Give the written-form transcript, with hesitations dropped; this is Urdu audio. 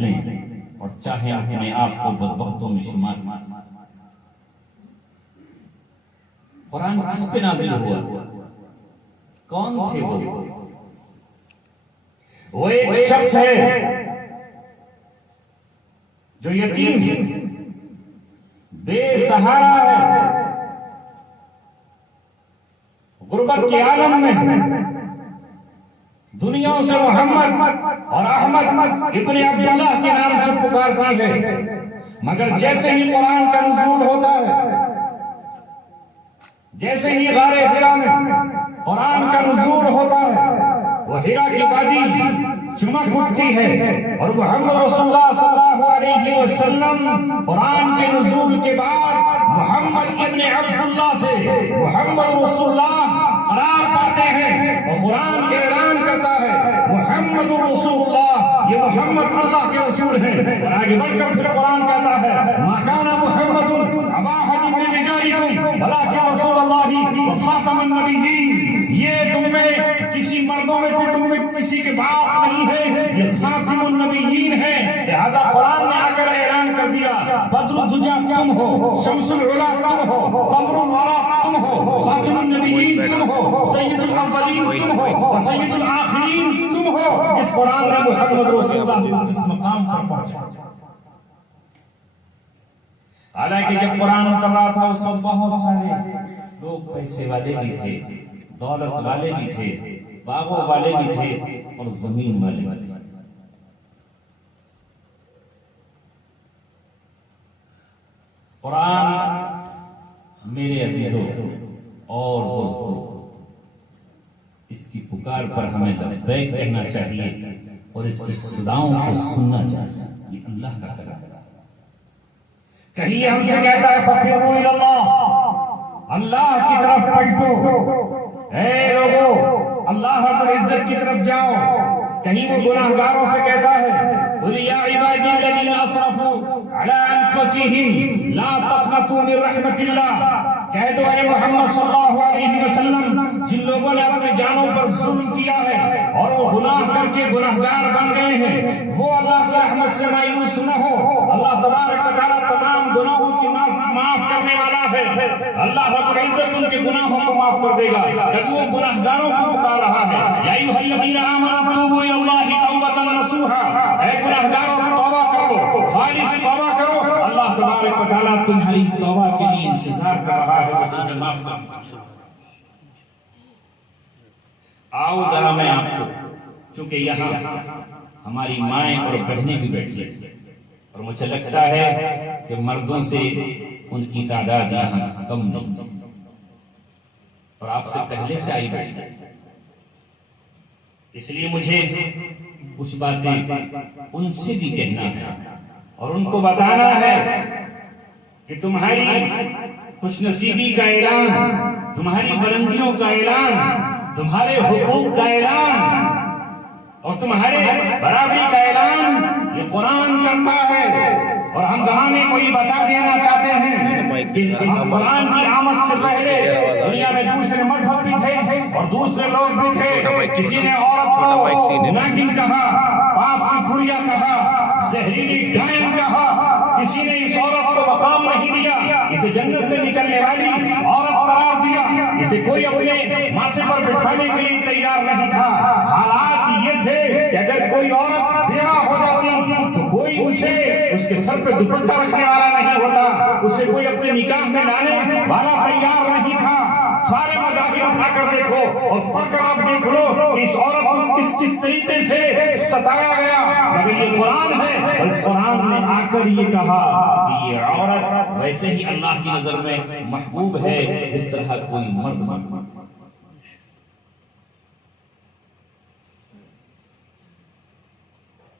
لیں اور چاہیں اپنے آپ کو بدبختوں میں شمار کریں۔ قرآن کس پہ نازل ہوا؟ کون تھے وہ ایک شخص ہے جو یتیم ہے، بے سہارا ہے، غربت کے عالم میں، دنیا سے محمد اور احمد ابن عبداللہ کے نام سے پکارتی ہے، مگر جیسے ہی قرآن کا نزول ہوتا ہے، جیسے ہی غار حرا میں قرآن کا نزول ہوتا ہے، وہ حرا کی وادی چمک اٹھتی ہے اور محمد رسول اللہ صلی اللہ علیہ وسلم قرآن کے نزول کے بعد محمد ابن عبداللہ سے محمد رسول اللہ قرار پاتے ہیں اور قرآن اعلان کرتا ہے محمد رسول اللہ، یہ محمد اللہ کے رسول ہیں۔ اور آگے بڑھ کر پھر قرآن کہتا ہے ما کان محمد ابا احد من رجالکم ولکن رسول اللہ وخاتم النبیین، یہ تم میں کسی مردوں میں سے تم میں کسی کے باپ نہیں ہے، یہ خاتم النبیین ہے۔ لہذا قرآن نے آ کر اعلان کر دیا بدر الدجا تم ہو، شمس العلا تم ہو، قمر الورا تم ہو، خاتم النبیین تم ہو، سید الاولین تم ہو، سید الآخرین تم ہو۔ اس قرآن نے محمد رسول اللہ کو اس مقام پر پہنچا۔ حالانکہ جب قرآن اتر رہا تھا اس وقت بہت سارے لوگ پیسے والے بھی تھے، دولت والے بھی تھے، باغوں والے بھی تھے اور زمین والے بھی تھے۔ قرآن میرے عزیزوں اور دوستوں، اس کی پکار پر ہمیں لبیک کہنا چاہیے اور اس کی صداؤں کو سننا چاہیے۔ یہ اللہ کا کلام ہے۔ کہیں ہم سے کہتا ہے ففروا الی اللہ، اللہ کی طرف پلٹو، اے لوگو اللہ رب العزت کی طرف جاؤ۔ کہیں وہ گناہگاروں سے کہتا ہے قل یا عبادی الذین اسرفوا علی انفسہم لا تقنطوا من رحمت اللہ، کہہ دو اے محمد صلی اللہ علیہ وسلم جن لوگوں نے اپنے جانوں پر ظلم کیا ہے اور وہ گناہ کر کے گناہگار بن گئے ہیں، وہ اللہ کی رحمت سے مایوس نہ ہو۔ اللہ تبارک و تعالیٰ تمام گناہوں کی معاف کرنے والا ہے۔ اللہ رب العزت ان کے گناہوں کو معاف کر دے گا جب وہ گناہگاروں کو پکار رہا ہے۔ یا ایھا الذین آمنوا توبوا الی اللہ توبۃ نصوحا، اے گناہگاروں توبہ کرو، خالص توبہ کرو، اللہ تبارک و تعالیٰ تمہاری توبہ کے لیے انتظار کر رہا ہے، وہ تمہیں معاف کر۔ آؤ ذرا میں آپ کو، چونکہ یہاں ہماری مائیں اور بہنیں بھی بیٹھی ہیں اور مجھے لگتا ہے کہ مردوں سے ان کی تعداد یہاں کم نہیں، اور آپ سے پہلے سے آئی بیٹھی، اس لیے مجھے کچھ باتیں ان سے بھی کہنا ہے اور ان کو بتانا ہے کہ تمہاری خوش نصیبی کا اعلان، تمہاری بلندیوں کا اعلان، تمہارے حقوق کا اعلان اور تمہارے برابری کا اعلان یہ قرآن کرتا ہے۔ اور ہم زمانے کو یہ بتا دینا چاہتے ہیں کہ قرآن کی آمد سے پہلے دنیا میں دوسرے مذہب بھی تھے اور دوسرے لوگ بھی تھے۔ کسی نے عورت کو ناگن کہا، پاپ کی بڑھیا کہا، زہریلی ڈائن کہا، کسی نے اس عورت کو مقام نہیں دیا، اسے جنت سے نکلنے والی عورت قرار دیا، اسے کوئی اپنے ماتھے پر بٹھانے کے لیے تیار نہیں تھا۔ حالات یہ تھے کہ اگر کوئی عورت بیوہ ہو جاتی تو کوئی اسے اس کے سر پہ دوپٹہ رکھنے والا نہیں ہوتا، اسے کوئی اپنے نکاح میں لانے والا تیار نہیں تھا۔ سارے مذاہب اٹھا کر دیکھو اور پڑھ کر آپ دیکھ لو کہ اس عورت کو کس کس طریقے سے ستایا گیا، مگر یہ قرآن ہے اور اس قرآن نے آ کر یہ کہا کہ یہ عورت ویسے ہی اللہ کی نظر میں محبوب ہے جس طرح کوئی مرد محبوب۔